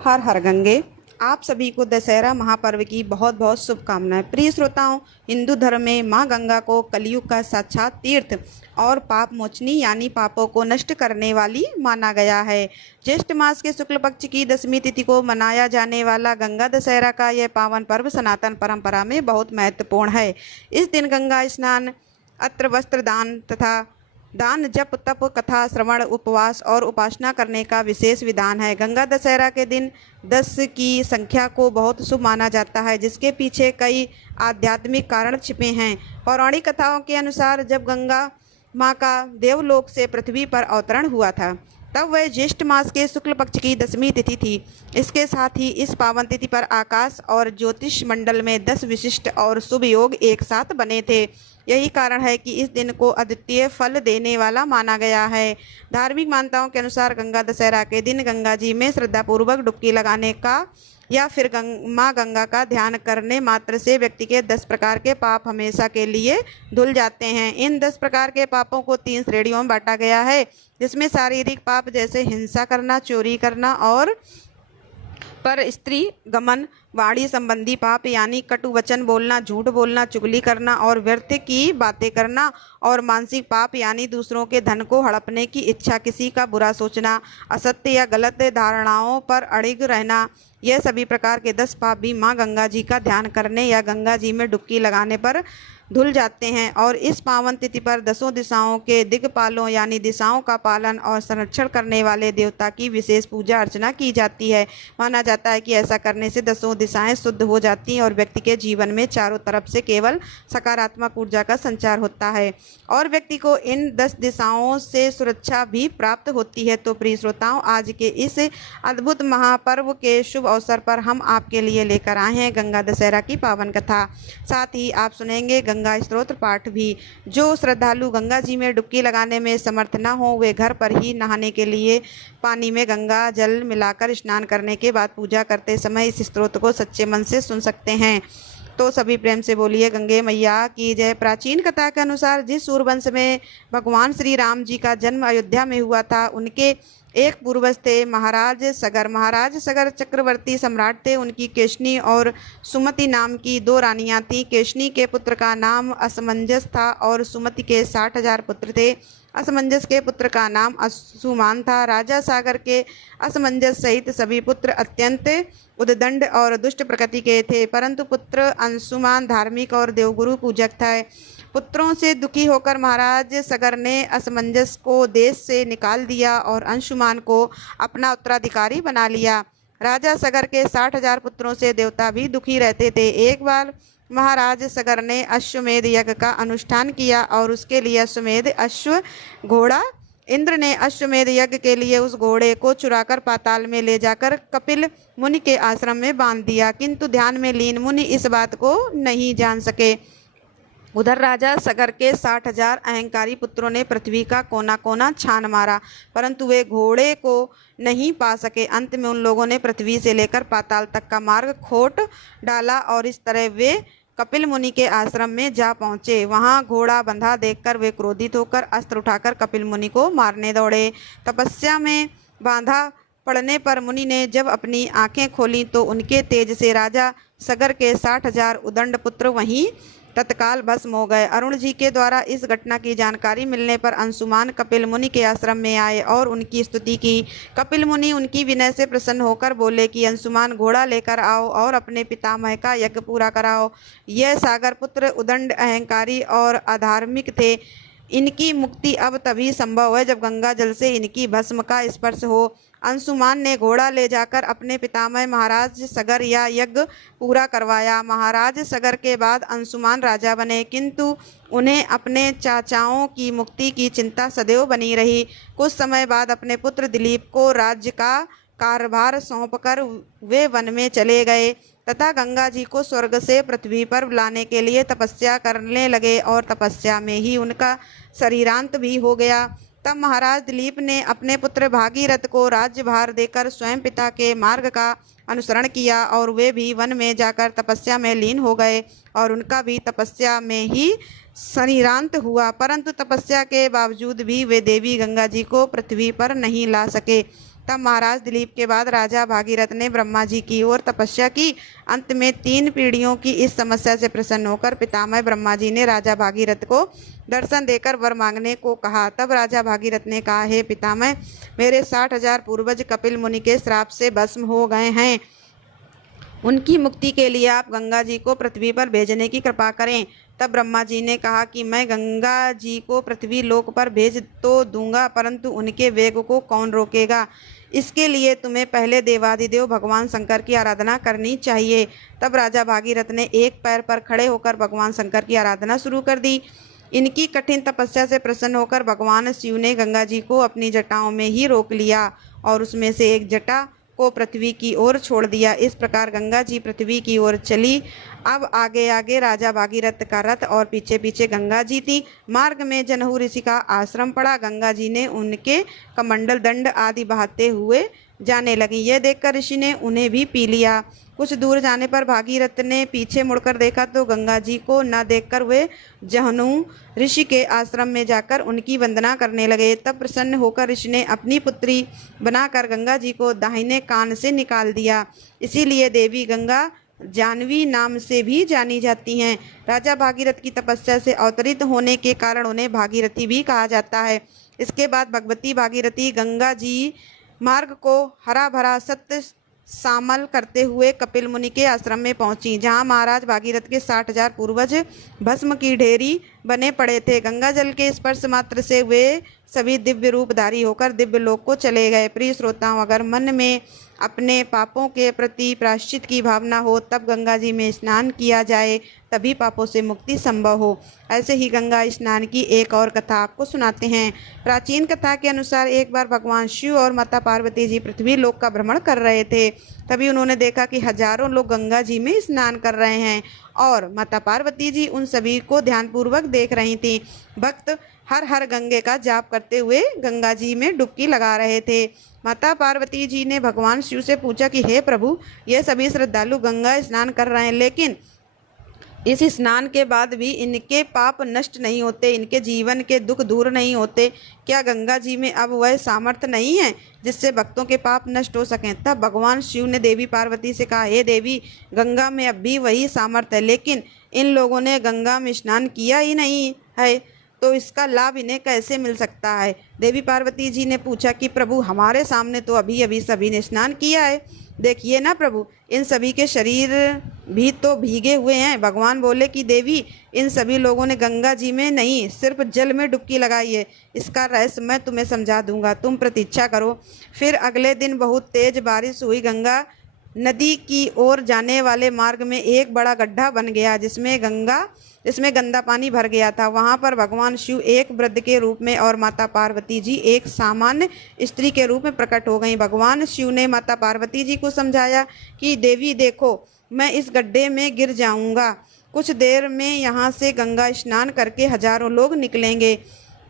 हर हर गंगे। आप सभी को दशहरा महापर्व की बहुत बहुत शुभकामनाएं। प्रिय श्रोताओं, हिंदू धर्म में मां गंगा को कलयुग का साक्षात तीर्थ और पाप मोचनी यानी पापों को नष्ट करने वाली माना गया है। ज्येष्ठ मास के शुक्ल पक्ष की दशमी तिथि को मनाया जाने वाला गंगा दशहरा का यह पावन पर्व सनातन परंपरा में बहुत महत्वपूर्ण है। इस दिन गंगा स्नान, अत्र वस्त्र दान तथा दान, जप, तप, कथा श्रवण, उपवास और उपासना करने का विशेष विधान है। गंगा दशहरा के दिन 10 की संख्या को बहुत शुभ माना जाता है, जिसके पीछे कई आध्यात्मिक कारण छिपे हैं। पौराणिक कथाओं के अनुसार जब गंगा माँ का देवलोक से पृथ्वी पर अवतरण हुआ था, तब वह ज्येष्ठ मास के शुक्ल पक्ष की दशमी तिथि थी। इसके साथ ही इस पावन तिथि पर आकाश और ज्योतिष मंडल में 10 विशिष्ट और शुभ योग एक साथ बने थे। यही कारण है कि इस दिन को अद्वितीय फल देने वाला माना गया है। धार्मिक मान्यताओं के अनुसार गंगा दशहरा के दिन गंगा जी में श्रद्धापूर्वक डुबकी लगाने का या फिर माँ गंगा का ध्यान करने मात्र से व्यक्ति के 10 प्रकार के पाप हमेशा के लिए धुल जाते हैं। इन 10 प्रकार के पापों को 3 श्रेणियों में बांटा गया है, जिसमें शारीरिक पाप जैसे हिंसा करना, चोरी करना और पर स्त्री गमन, वाणी संबंधी पाप यानी कटु वचन बोलना, झूठ बोलना, चुगली करना और व्यर्थ की बातें करना, और मानसिक पाप यानी दूसरों के धन को हड़पने की इच्छा, किसी का बुरा सोचना, असत्य या गलत धारणाओं पर अड़िग रहना। यह सभी प्रकार के 10 पाप भी माँ गंगा जी का ध्यान करने या गंगा जी में डुबकी लगाने पर धुल जाते हैं। और इस पावन तिथि पर 10 दिशाओं के दिक्पालों यानी दिशाओं का पालन और संरक्षण करने वाले देवता की विशेष पूजा अर्चना की जाती है। माना जाता है कि ऐसा करने से 10 दिशाएं शुद्ध हो जाती हैं और व्यक्ति के जीवन में चारों तरफ से केवल सकारात्मक ऊर्जा का संचार होता है और व्यक्ति को इन 10 दिशाओं से सुरक्षा भी प्राप्त होती है। तो प्रिय श्रोताओं, आज के इस अद्भुत महापर्व के शुभ अवसर पर हम आपके लिए लेकर आए हैं गंगा दशहरा की पावन कथा। साथ ही आप सुनेंगे गंगा स्तोत्र पाठ भी। जो श्रद्धालु गंगा जी में डुबकी लगाने में समर्थ न हो, वे घर पर ही नहाने के लिए पानी में गंगा जल मिलाकर स्नान करने के बाद पूजा करते समय इस स्तोत्र को सच्चे मन से सुन सकते हैं। तो सभी प्रेम से बोलिए गंगे मैया की जय। प्राचीन कथा के अनुसार जिस सूर्यवंश में भगवान श्री राम जी का जन्म अयोध्या में हुआ था, उनके एक पूर्वज थे महाराज सगर। महाराज सगर चक्रवर्ती सम्राट थे। उनकी केशनी और सुमति नाम की 2 रानियां थीं। केशनी के पुत्र का नाम असमंजस था और सुमति के 60,000 पुत्र थे। असमंजस के पुत्र का नाम अंशुमान था। राजा सागर के असमंजस सहित सभी पुत्र अत्यंत उद्दंड और दुष्ट प्रकृति के थे, परंतु पुत्र अंशुमान धार्मिक और देवगुरु पूजक था। पुत्रों से दुखी होकर महाराज सगर ने असमंजस को देश से निकाल दिया और अंशुमान को अपना उत्तराधिकारी बना लिया। राजा सगर के 60,000 पुत्रों से देवता भी दुखी रहते थे। एक बार महाराज सगर ने अश्वमेध यज्ञ का अनुष्ठान किया और उसके लिए अश्वमेध अश्व घोड़ा, इंद्र ने अश्वमेध यज्ञ के लिए उस घोड़े को चुराकर पाताल में ले जाकर कपिल मुनि के आश्रम में बांध दिया, किंतु ध्यान में लीन मुनि इस बात को नहीं जान सके। उधर राजा सगर के 60,000 अहंकारी पुत्रों ने पृथ्वी का कोना कोना छान मारा, परंतु वे घोड़े को नहीं पा सके। अंत में उन लोगों ने पृथ्वी से लेकर पाताल तक का मार्ग खोट डाला और इस तरह वे कपिल मुनि के आश्रम में जा पहुँचे। वहाँ घोड़ा बंधा देखकर वे क्रोधित होकर अस्त्र उठाकर कपिल मुनि को मारने दौड़े। तपस्या में बांधा पड़ने पर मुनि ने जब अपनी आंखें खोली तो उनके तेज से राजा सगर के 60,000 उदंड पुत्र वहीं तत्काल भस्म हो गए। अरुण जी के द्वारा इस घटना की जानकारी मिलने पर अंशुमान कपिल मुनि के आश्रम में आए और उनकी स्तुति की। कपिल मुनि उनकी विनय से प्रसन्न होकर बोले कि अंशुमान, घोड़ा लेकर आओ और अपने पितामह का यज्ञ पूरा कराओ। यह सागर पुत्र उदंड, अहंकारी और अधार्मिक थे। इनकी मुक्ति अब तभी संभव है जब गंगा जल से इनकी भस्म का स्पर्श हो। अंशुमान ने घोड़ा ले जाकर अपने पितामह महाराज सगर या यज्ञ पूरा करवाया। महाराज सगर के बाद अंशुमान राजा बने, किंतु उन्हें अपने चाचाओं की मुक्ति की चिंता सदैव बनी रही। कुछ समय बाद अपने पुत्र दिलीप को राज्य का कार्यभार सौंपकर वे वन में चले गए तथा गंगा जी को स्वर्ग से पृथ्वी पर लाने के लिए तपस्या करने लगे और तपस्या में ही उनका शरीरांत भी हो गया। तब महाराज दिलीप ने अपने पुत्र भागीरथ को राज्यभार देकर स्वयं पिता के मार्ग का अनुसरण किया और वे भी वन में जाकर तपस्या में लीन हो गए और उनका भी तपस्या में ही शरीरांत हुआ। परंतु तपस्या के बावजूद भी वे देवी गंगा जी को पृथ्वी पर नहीं ला सके। तब महाराज दिलीप के बाद राजा भागीरथ ने ब्रह्मा जी की ओर तपस्या की। अंत में 3 पीढ़ियों की इस समस्या से प्रसन्न होकर पितामह ब्रह्मा जी ने राजा भागीरथ को दर्शन देकर वर मांगने को कहा। तब राजा भागीरथ ने कहा, हे पितामह, मेरे 60,000 पूर्वज कपिल मुनि के श्राप से भस्म हो गए हैं। उनकी मुक्ति के लिए आप गंगा जी को पृथ्वी पर भेजने की कृपा करें। तब ब्रह्मा जी ने कहा कि मैं गंगा जी को पृथ्वी लोक पर भेज तो दूंगा, परंतु उनके वेग को कौन रोकेगा? इसके लिए तुम्हें पहले देवाधिदेव भगवान शंकर की आराधना करनी चाहिए। तब राजा भागीरथ ने एक पैर पर खड़े होकर भगवान शंकर की आराधना शुरू कर दी। इनकी कठिन तपस्या से प्रसन्न होकर भगवान शिव ने गंगा जी को अपनी जटाओं में ही रोक लिया और उसमें से एक जटा को पृथ्वी की ओर छोड़ दिया। इस प्रकार गंगा जी पृथ्वी की ओर चली। अब आगे आगे राजा भागीरथ का रथ और पीछे पीछे गंगा जी थी। मार्ग में जनहू ऋषि का आश्रम पड़ा। गंगा जी ने उनके कमंडल दंड आदि बहाते हुए जाने लगी। यह देखकर ऋषि ने उन्हें भी पी लिया। कुछ दूर जाने पर भागीरथ ने पीछे मुड़कर देखा तो गंगा जी को न देखकर वे जहनु ऋषि के आश्रम में जाकर उनकी वंदना करने लगे। तब प्रसन्न होकर ऋषि ने अपनी पुत्री बनाकर गंगा जी को दाहिने कान से निकाल दिया। इसीलिए देवी गंगा जानवी नाम से भी जानी जाती हैं। राजा भागीरथ की तपस्या से अवतरित होने के कारण उन्हें भागीरथी भी कहा जाता है। इसके बाद भगवती भागीरथी गंगा जी मार्ग को हरा भरा सत्य शामल करते हुए कपिल मुनि के आश्रम में पहुंची, जहां महाराज भागीरथ के 60,000 पूर्वज भस्म की ढेरी बने पड़े थे। गंगा जल के स्पर्श मात्र से वे सभी दिव्य रूपधारी होकर दिव्य लोक को चले गए। प्रिय श्रोताओं, अगर मन में अपने पापों के प्रति प्रायश्चित की भावना हो तब गंगा जी में स्नान किया जाए, तभी पापों से मुक्ति संभव हो। ऐसे ही गंगा स्नान की एक और कथा आपको सुनाते हैं। प्राचीन कथा के अनुसार एक बार भगवान शिव और माता पार्वती जी पृथ्वी लोक का भ्रमण कर रहे थे। तभी उन्होंने देखा कि हजारों लोग गंगा जी में स्नान कर रहे हैं और माता पार्वती जी उन सभी को ध्यानपूर्वक देख रही थी। भक्त हर हर गंगे का जाप करते हुए गंगा जी में डुबकी लगा रहे थे। माता पार्वती जी ने भगवान शिव से पूछा कि हे प्रभु, ये सभी श्रद्धालु गंगा स्नान कर रहे हैं, लेकिन इस स्नान के बाद भी इनके पाप नष्ट नहीं होते, इनके जीवन के दुख दूर नहीं होते। क्या गंगा जी में अब वह सामर्थ्य नहीं है जिससे भक्तों के पाप नष्ट हो सकें? तब भगवान शिव ने देवी पार्वती से कहा, हे देवी, गंगा में अब भी वही सामर्थ्य है, लेकिन इन लोगों ने गंगा में स्नान किया ही नहीं है, तो इसका लाभ इन्हें कैसे मिल सकता है? देवी पार्वती जी ने पूछा कि प्रभु, हमारे सामने तो अभी अभी सभी ने स्नान किया है, देखिए ना प्रभु, इन सभी के शरीर भी तो भीगे हुए हैं। भगवान बोले कि देवी, इन सभी लोगों ने गंगा जी में नहीं, सिर्फ जल में डुबकी लगाई है। इसका रहस्य मैं तुम्हें समझा दूंगा, तुम प्रतीक्षा करो। फिर अगले दिन बहुत तेज बारिश हुई। गंगा नदी की ओर जाने वाले मार्ग में एक बड़ा गड्ढा बन गया जिसमें गंदा पानी भर गया था। वहां पर भगवान शिव एक वृद्ध के रूप में और माता पार्वती जी एक सामान्य स्त्री के रूप में प्रकट हो गईं। भगवान शिव ने माता पार्वती जी को समझाया कि देवी देखो, मैं इस गड्ढे में गिर जाऊंगा, कुछ देर में यहाँ से गंगा स्नान करके हजारों लोग निकलेंगे।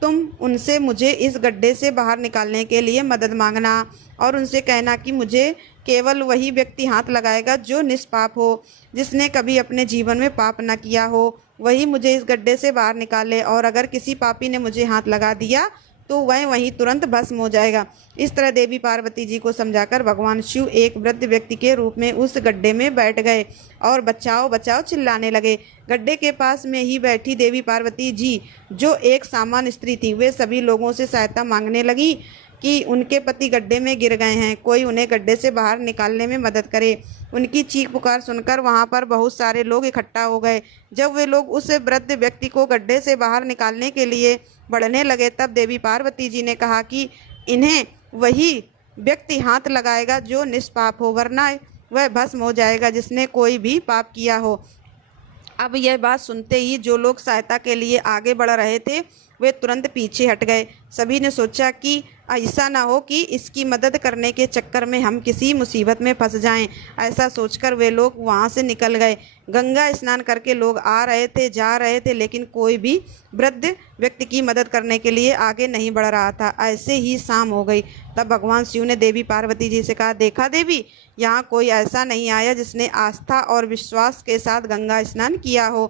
तुम उनसे मुझे इस गड्ढे से बाहर निकालने के लिए मदद मांगना और उनसे कहना कि मुझे केवल वही व्यक्ति हाथ लगाएगा जो निष्पाप हो, जिसने कभी अपने जीवन में पाप न किया हो, वही मुझे इस गड्ढे से बाहर निकाले। और अगर किसी पापी ने मुझे हाथ लगा दिया तो वह वहीं तुरंत भस्म हो जाएगा। इस तरह देवी पार्वती जी को समझाकर भगवान शिव एक वृद्ध व्यक्ति के रूप में उस गड्ढे में बैठ गए और बचाओ बचाओ चिल्लाने लगे। गड्ढे के पास में ही बैठी देवी पार्वती जी, जो एक सामान्य स्त्री थी, वे सभी लोगों से सहायता मांगने लगी कि उनके पति गड्ढे में गिर गए हैं, कोई उन्हें गड्ढे से बाहर निकालने में मदद करे। उनकी चीख पुकार सुनकर वहां पर बहुत सारे लोग इकट्ठा हो गए। जब वे लोग उस वृद्ध व्यक्ति को गड्ढे से बाहर निकालने के लिए बढ़ने लगे, तब देवी पार्वती जी ने कहा कि इन्हें वही व्यक्ति हाथ लगाएगा जो निष्पाप हो, वरना वह भस्म हो जाएगा जिसने कोई भी पाप किया हो। अब यह बात सुनते ही जो लोग सहायता के लिए आगे बढ़ रहे थे वे तुरंत पीछे हट गए। सभी ने सोचा कि ऐसा ना हो कि इसकी मदद करने के चक्कर में हम किसी मुसीबत में फंस जाएं। ऐसा सोचकर वे लोग वहां से निकल गए। गंगा स्नान करके लोग आ रहे थे, जा रहे थे, लेकिन कोई भी वृद्ध व्यक्ति की मदद करने के लिए आगे नहीं बढ़ रहा था। ऐसे ही शाम हो गई। तब भगवान शिव ने देवी पार्वती जी से कहा, देखा देवी, यहाँ कोई ऐसा नहीं आया जिसने आस्था और विश्वास के साथ गंगा स्नान किया हो।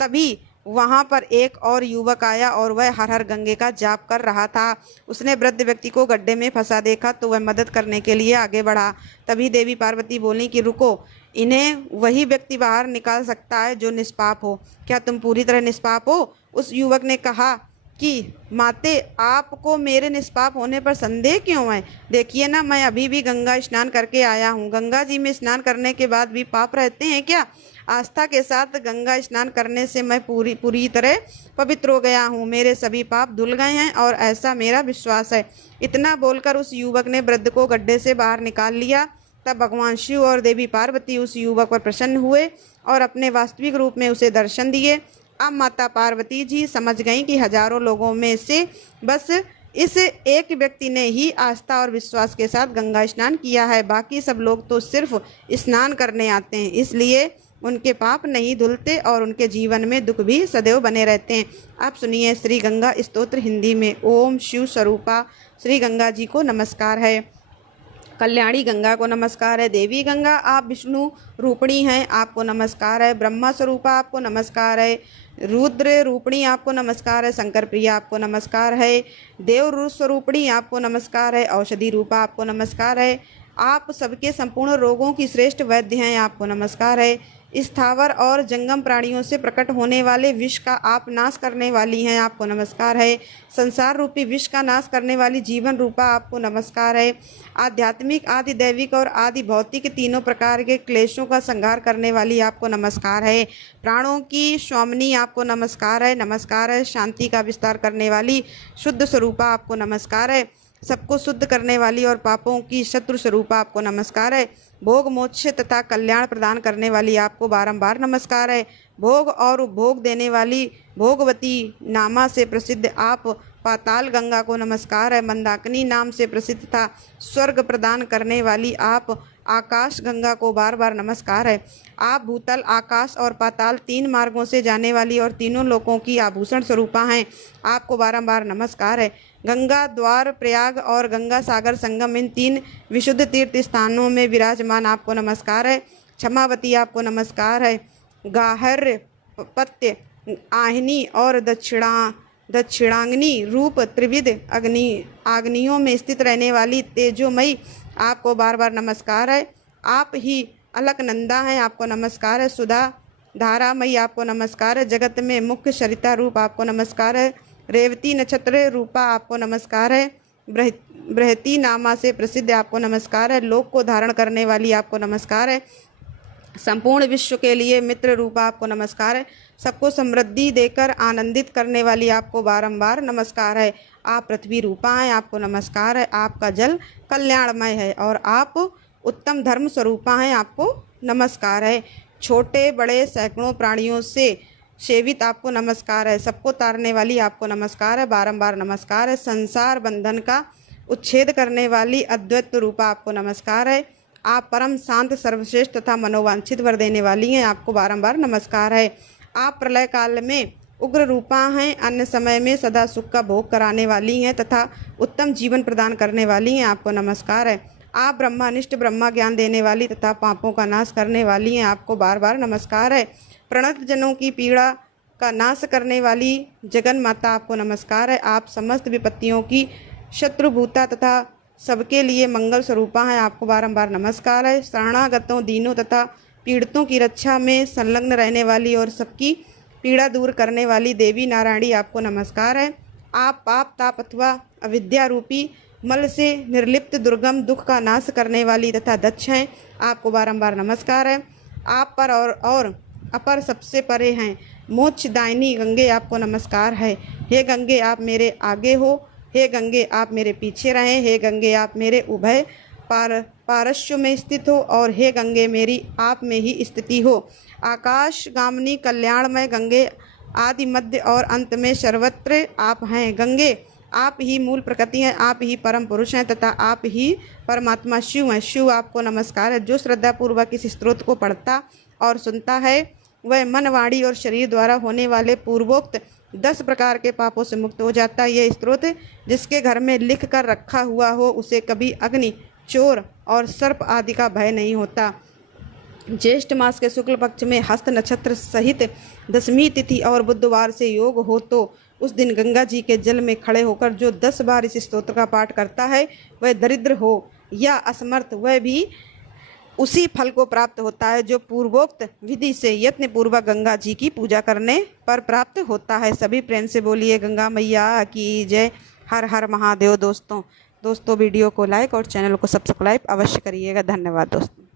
तभी वहाँ पर एक और युवक आया और वह हर हर गंगे का जाप कर रहा था। उसने वृद्ध व्यक्ति को गड्ढे में फंसा देखा तो वह मदद करने के लिए आगे बढ़ा। तभी देवी पार्वती बोली कि रुको, इन्हें वही व्यक्ति बाहर निकाल सकता है जो निष्पाप हो। क्या तुम पूरी तरह निष्पाप हो? उस युवक ने कहा कि माते, आपको मेरे निष्पाप होने पर संदेह क्यों है? देखिए ना, मैं अभी भी गंगा स्नान करके आया हूँ। गंगा जी में स्नान करने के बाद भी पाप रहते हैं क्या? आस्था के साथ गंगा स्नान करने से मैं पूरी तरह पवित्र हो गया हूँ। मेरे सभी पाप धुल गए हैं और ऐसा मेरा विश्वास है। इतना बोलकर उस युवक ने वृद्ध को गड्ढे से बाहर निकाल लिया। तब भगवान शिव और देवी पार्वती उस युवक पर प्रसन्न हुए और अपने वास्तविक रूप में उसे दर्शन दिए। अब माता पार्वती जी समझ गईं कि हजारों लोगों में से बस इस एक व्यक्ति ने ही आस्था और विश्वास के साथ गंगा स्नान किया है। बाकी सब लोग तो सिर्फ स्नान करने आते हैं, इसलिए उनके पाप नहीं धुलते और उनके जीवन में दुख भी सदैव बने रहते हैं। आप सुनिए श्री गंगा स्तोत्र हिंदी में। ओम शिव स्वरूपा श्री गंगा जी को नमस्कार है। कल्याणी गंगा को नमस्कार है। देवी गंगा आप विष्णु रूपिणी हैं, आपको नमस्कार है। ब्रह्मा स्वरूपा आपको नमस्कार है। रुद्र रूपिणी आपको नमस्कार है। शंकर प्रिया आपको नमस्कार है। देव स्वरूपिणी आपको नमस्कार है। औषधि रूपा आपको नमस्कार है। आप सबके संपूर्ण रोगों की श्रेष्ठ वैद्य हैं, आपको नमस्कार है। स्थावर और जंगम प्राणियों से प्रकट होने वाले विष का आप नाश करने वाली हैं, आपको नमस्कार है। संसार रूपी विष का नाश करने वाली जीवन रूपा आपको नमस्कार है। आध्यात्मिक, आदि दैविक और आदि भौतिक तीनों प्रकार के क्लेशों का संहार करने वाली आपको नमस्कार है। प्राणों की स्वामिनी आपको नमस्कार है। नमस्कार है। शांति का विस्तार करने वाली शुद्ध स्वरूपा आपको नमस्कार है। सबको शुद्ध करने वाली और पापों की शत्रु स्वरूपा आपको नमस्कार है। भोग, मोक्ष तथा कल्याण प्रदान करने वाली आपको बारंबार नमस्कार है। भोग और उपभोग देने वाली भोगवती नामा से प्रसिद्ध आप पाताल गंगा को नमस्कार है। मंदाकिनी नाम से प्रसिद्ध था स्वर्ग प्रदान करने वाली आप आकाश गंगा को बार बार नमस्कार है। आप भूतल, आकाश और पाताल तीन मार्गों से जाने वाली और तीनों लोकों की आभूषण स्वरूपा हैं, आपको बारंबार नमस्कार है। गंगा द्वार, प्रयाग और गंगा सागर संगम, इन तीन विशुद्ध तीर्थ स्थानों में विराजमान आपको नमस्कार है। क्षमावती आपको नमस्कार है। गाहर, पत्य, आहिनी और दक्षिणांगनी रूप त्रिविध आग्नियों में स्थित रहने वाली तेजोमयी आपको बार बार नमस्कार है। आप ही अलकनंदा हैं, आपको नमस्कार है। सुधा धारामयी आपको नमस्कार है। जगत में मुख्य सरिता रूप आपको नमस्कार है। रेवती नक्षत्र रूपा आपको नमस्कार है। बृहति नामा से प्रसिद्ध आपको नमस्कार है। लोक को धारण करने वाली आपको नमस्कार है। संपूर्ण विश्व के लिए मित्र रूपा आपको नमस्कार है। सबको समृद्धि देकर आनंदित करने वाली आपको बारंबार नमस्कार है। आप पृथ्वी रूपा हैं, आपको नमस्कार है। आपका जल कल्याणमय है और आप उत्तम धर्म स्वरूपा हैं, आपको नमस्कार है। छोटे बड़े सैकड़ों प्राणियों से सेवित आपको नमस्कार है। सबको तारने वाली आपको नमस्कार है, बारंबार नमस्कार है। संसार बंधन का उच्छेद करने वाली अद्वैत रूपा आपको नमस्कार है। आप परम शांत, सर्वश्रेष्ठ तथा मनोवांछित वर देने वाली हैं, आपको बारंबार नमस्कार है। आप प्रलय काल में उग्र रूपा हैं, अन्य समय में सदा सुख का भोग कराने वाली हैं तथा उत्तम जीवन प्रदान करने वाली हैं, आपको नमस्कार है। आप ब्रह्मानिष्ठ, ब्रह्मा ज्ञान देने वाली तथा पापों का नाश करने वाली हैं, आपको बार बार नमस्कार है। प्रणत जनों की पीड़ा का नाश करने वाली जगन माता आपको नमस्कार है। आप समस्त विपत्तियों की शत्रुभूता तथा सबके लिए मंगल स्वरूपा हैं, आपको बारंबार नमस्कार है। शरणागतों, दीनों तथा पीड़ितों की रक्षा में संलग्न रहने वाली और सबकी पीड़ा दूर करने वाली देवी नारायणी आपको नमस्कार है। आप पाप, ताप अथवा अविद्या रूपी मल से निर्लिप्त दुर्गम दुख का नाश करने वाली तथा दक्ष हैं, आपको बारंबार नमस्कार है। आप पर और अपर सबसे परे हैं, मोक्षदायिनी गंगे आपको नमस्कार है। हे गंगे आप मेरे आगे हो, हे गंगे आप मेरे पीछे रहें, हे गंगे आप मेरे उभय पार्श्व में स्थित हो और हे गंगे मेरी आप में ही स्थिति हो। आकाश गामिनी कल्याणमय गंगे आदि मध्य और अंत में सर्वत्र आप हैं। गंगे आप ही मूल प्रकृति हैं, आप ही परम पुरुष हैं तथा आप ही परमात्मा शिव हैं। शिव आपको नमस्कार है। जो श्रद्धापूर्वक इस स्तोत्र को पढ़ता और सुनता है वह मन, वाणी और शरीर द्वारा होने वाले पूर्वोक्त 10 प्रकार के पापों से मुक्त हो जाता है। यह स्तोत्र जिसके घर में लिख कर रखा हुआ हो उसे कभी अग्नि, चोर और सर्प आदि का भय नहीं होता। ज्येष्ठ मास के शुक्ल पक्ष में हस्त नक्षत्र सहित 10वीं तिथि और बुधवार से योग हो तो उस दिन गंगा जी के जल में खड़े होकर जो 10 बार इस स्तोत्र का पाठ करता है वह दरिद्र हो या असमर्थ वह भी उसी फल को प्राप्त होता है जो पूर्वोक्त विधि से यत्न पूर्वक गंगा जी की पूजा करने पर प्राप्त होता है। सभी प्रेम से बोलिए गंगा मैया की जय। हर हर महादेव। दोस्तों वीडियो को लाइक और चैनल को सब्सक्राइब अवश्य करिएगा। धन्यवाद दोस्तों।